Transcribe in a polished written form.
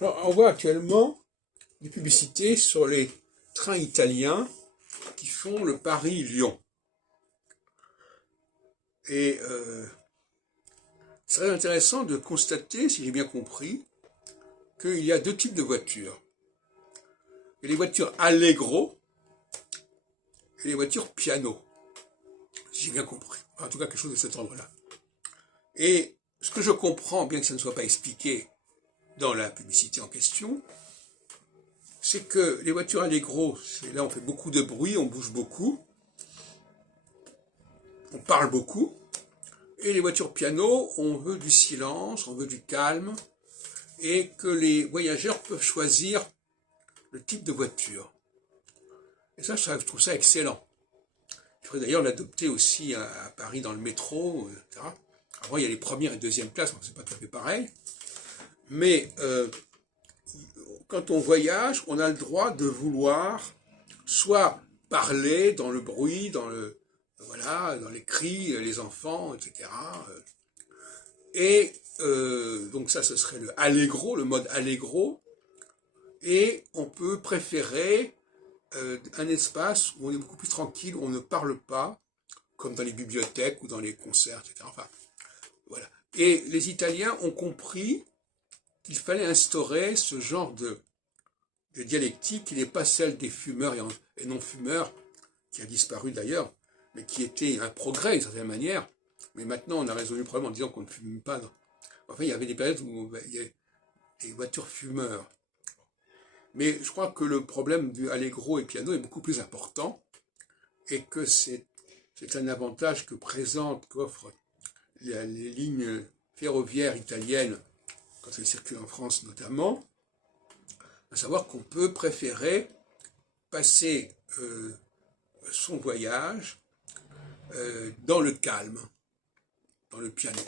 Alors, on voit actuellement des publicités sur les trains italiens qui font le Paris-Lyon. Et c'est très intéressant de constater, si j'ai bien compris, qu'il y a deux types de voitures. Il y a les voitures Allegro et les voitures Piano, si j'ai bien compris. En tout cas, quelque chose de cet ordre-là. Et ce que je comprends, bien que ça ne soit pas expliqué dans la publicité en question, c'est que les voitures Allegro, là on fait beaucoup de bruit, on bouge beaucoup, on parle beaucoup, et les voitures Piano, on veut du silence, on veut du calme, et que les voyageurs peuvent choisir le type de voiture. Et ça, je trouve ça excellent. Il faudrait d'ailleurs l'adopter aussi à Paris dans le métro, etc. Avant, il y a les premières et deuxièmes classes, c'est pas tout à fait pareil. Mais quand on voyage, on a le droit de vouloir soit parler dans le bruit, dans les cris, les enfants, etc. Et donc ça, ce serait le Allegro, le mode Allegro. Et on peut préférer un espace où on est beaucoup plus tranquille, où on ne parle pas, comme dans les bibliothèques ou dans les concerts, etc. Enfin, voilà. Et les Italiens ont compris qu'il fallait instaurer ce genre de dialectique qui n'est pas celle des fumeurs et non-fumeurs, qui a disparu d'ailleurs, mais qui était un progrès d'une certaine manière. Mais maintenant, on a résolu le problème en disant qu'on ne fume pas. Enfin, il y avait des périodes où il y avait des voitures fumeurs. Mais je crois que le problème du Allegro et Piano est beaucoup plus important et que c'est un avantage qu'offrent les lignes ferroviaires italiennes quand elles circulent en France notamment, à savoir qu'on peut préférer passer son voyage dans le calme, dans le piano.